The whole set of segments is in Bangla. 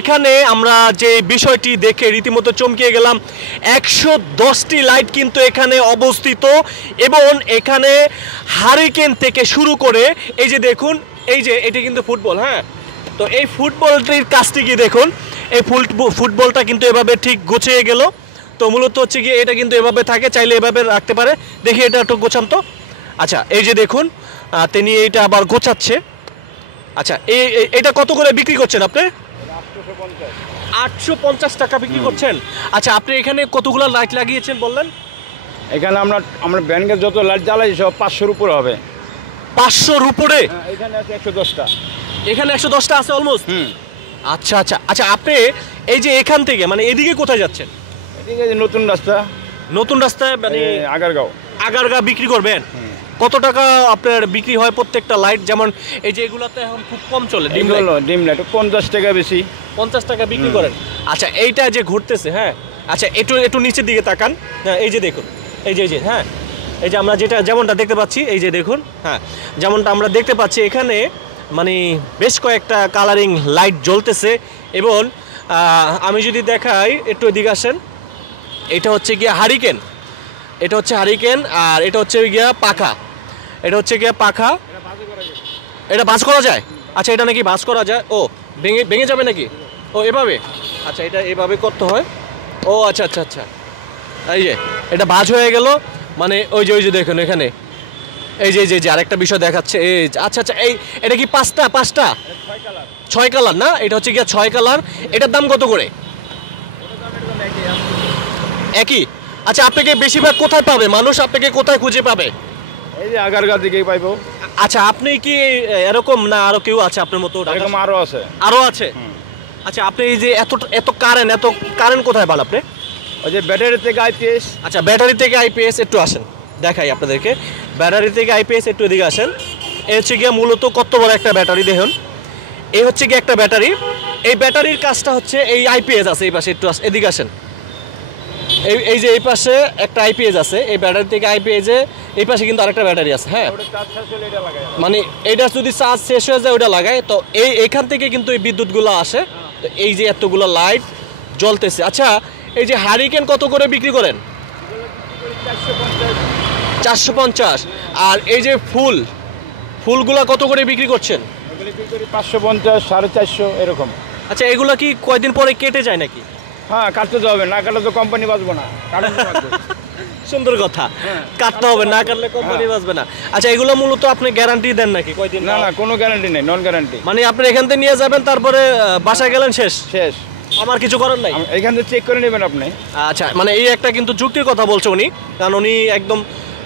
এখানে আমরা যে বিষয়টি দেখে রীতিমতো চমকিয়ে গেলাম, 110টি লাইট কিন্তু এখানে অবস্থিত এবং এখানে হারিকেন থেকে শুরু করে এই যে দেখুন, এই যে এটি কিন্তু ফুটবল, হ্যাঁ। তো এই ফুটবলটির কাজটি কি দেখুন, এই ফুটবলটা কিন্তু এভাবে ঠিক গুছিয়ে গেল। তো মূলত হচ্ছে কি এটা কিন্তু এভাবে থাকে, চাইলে এভাবে রাখতে পারে। দেখি এটা একটু গোছান তো। আচ্ছা, এই যে দেখুন তিনি এইটা আবার গোছাচ্ছে। আচ্ছা, এটা কত করে বিক্রি করছেন আপনি? 850 টাকা বিক্রি করছেন। আচ্ছা, আপনি এখানে কতগুলো লাইট লাগিয়েছেন বললেন? এখানে আমরা ব্যাংকের যত লাইট জ্বালাই সব 500-র উপরে হবে। 500-র উপরে? এখানে আছে 110টা। এখানে 110টা আছে অলমোস্ট। আচ্ছা আচ্ছা আচ্ছা, আপনি এই যে এখান থেকে মানে এদিকে কোথায় যাচ্ছেন? এদিকে যে নতুন রাস্তা। নতুন রাস্তায় মানে আগারগাঁও বিক্রি করবেন? কত টাকা আপনার বিক্রি হয় প্রত্যেকটা লাইট? যেমন এই যে এগুলাতে এখন খুব কম চলে ডিম লাইট, 50 টাকা বেশি। 50 টাকা বিক্রি করেন। আচ্ছা, এইটা যে ঘুরতেছে, হ্যাঁ। আচ্ছা, একটু নিচের দিকে তাকান। হ্যাঁ, এই যে দেখুন, এই যে হ্যাঁ, এই যে আমরা যেমনটা দেখতে পাচ্ছি, এই যে দেখুন, হ্যাঁ, যেমনটা আমরা দেখতে পাচ্ছি এখানে মানে বেশ কয়েকটা কালারিং লাইট জ্বলতেছে। এবং আমি যদি দেখাই, একটু এদিকে আসেন, এটা হচ্ছে গিয়া হারিকেন, এটা হচ্ছে হারিকেন, আর এটা হচ্ছে গিয়া পাখা, এটা হচ্ছে গিয়া পাখা। এটা বাজ করা যায়? আচ্ছা, এটা নাকি বাজ করা যায়। ও, ভেঙে যাবে নাকি? ও, এভাবে? আচ্ছা, এটা এভাবে করতে হয়। ও আচ্ছা আচ্ছা আচ্ছা, এই যে এটা বাজ হয়ে গেল। মানে ওই যে দেখুন এখানে এই যে আরেকটা বিষয় দেখাচ্ছে। এই আচ্ছা আচ্ছা, এটা কি 5টা? 6 কালার না? এটা হচ্ছে গিয়া 6 কালার। এটার দাম কত করে? একই। আচ্ছা, আপনাকে বেশিরভাগ কোথায় পাবে মানুষ? আপনাকে কোথায় খুঁজে পাবে? এই যে আগারগাঁও দিকেই পাইবো। আচ্ছা, আপনি কি এরকম না আরো কেউ আছে আপনার মতো? এরকম আরো আছে। আচ্ছা, আপনি এই যে এত কারেন্ট কোথায় পান আপনি? ওই যে ব্যাটারি থেকে আইপিএস। আচ্ছা, ব্যাটারি থেকে আইপিএস। একটু আসেন, দেখাই আপনাদেরকে। ব্যাটারি থেকে আইপিএস, একটু এদিকে আসেন। এই হচ্ছে গিয়ে মূলত কত বড় একটা ব্যাটারি দেখুন। এই হচ্ছে গিয়ে একটা ব্যাটারি। এই ব্যাটারির কাজটা হচ্ছে এই আইপিএস আছে এই পাশে, একটু এদিকে আসেন। এই যে এই পাশে একটা আইপিএস আছে, এই ব্যাটারি থেকে আইপিএসে এই পাশে কিন্তু আরেকটা ব্যাটারি আছে, হ্যাঁ। মানে এটা যদি চার্জ শেষ হয়ে যায় ওটা লাগায়, তো এইখান থেকে কিন্তু এই বিদ্যুৎগুলো আসে। তো এই যে এতগুলো লাইট জ্বলতেছে। আচ্ছা, এই যে হারিকেন কত করে বিক্রি করেন? 450। আর এই যে ফুলগুলা কত করে বিক্রি করছেন? 550, 450 এরকম। আচ্ছা, এগুলা কি কয়দিন পরে কেটে যায় নাকি? হ্যাঁ, কাটতে তো হবে, না কাটলে তো কোম্পানি বাঁচবো না। সুন্দর কথা, কাটতে হবে, না কাটলে কোম্পানি বাঁচবে না। আচ্ছা, এগুলো মূলত আপনি গ্যারান্টি দেন নাকি কয়দিন? না, কোনো গ্যারান্টি নেই, নন গ্যারান্টি। মানে আপনি এখান থেকে নিয়ে যাবেন, তারপরে বাসায় গেলেন, শেষ। আমার কিছু করার নাই, এখান থেকে চেক করে নেবেন আপনি। আচ্ছা, মানে এই একটা কিন্তু যুক্তির কথা বলছে উনি, কারণ উনি একদম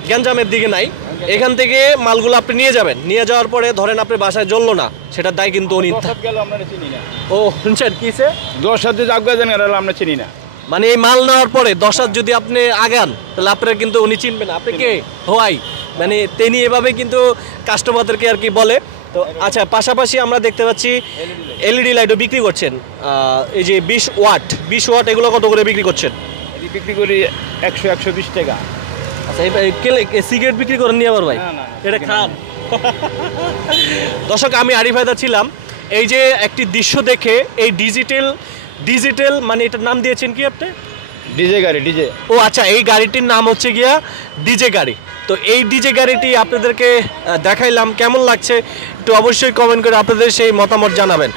গ্যাঞ্জামের দিকে নাই। এখান থেকে মালগুলো আপনি নিয়ে যাবেন, নিয়ে যাওয়ার পরে ধরেন আপনি বাসায় জ্বললো না, সেটার দায় কিন্তু উনি। ও শুনছেন কিসে? 10 হাত যদি আগে যান আমরা চিনি না। মানে এই মাল নেওয়ার পরে 10 হাত যদি আপনি আগান, তাহলে আপনার কিন্তু উনি চিনবেন আপনি কে হোয়াই। মানে তিনি এভাবে কিন্তু কাস্টমারদেরকে আর কি বলে। তো আচ্ছা, পাশাপাশি আমরা দেখতে পাচ্ছি এলইডি লাইটও বিক্রি করছেন। এই যে 20 ওয়াট এগুলো কত করে বিক্রি করছেন? বিক্রি করি 100-120 টাকা। আচ্ছা, সিগারেট বিক্রি করেন নি আবার ভাই? এটা খান। দর্শক, আমি আরিফ হায়দার ছিলাম। এই যে একটি দৃশ্য দেখে এই ডিজিটাল মানে এটার নাম দিয়েছেন কি আপনি? ডিজে গাড়ি, ডিজে। ও আচ্ছা, এই গাড়িটির নাম হচ্ছে গিয়া ডিজে গাড়ি। তো এই ডিজে গাড়িটি আপনাদেরকে দেখাইলাম, কেমন লাগছে একটু অবশ্যই কমেন্ট করে আপনাদের সেই মতামত জানাবেন।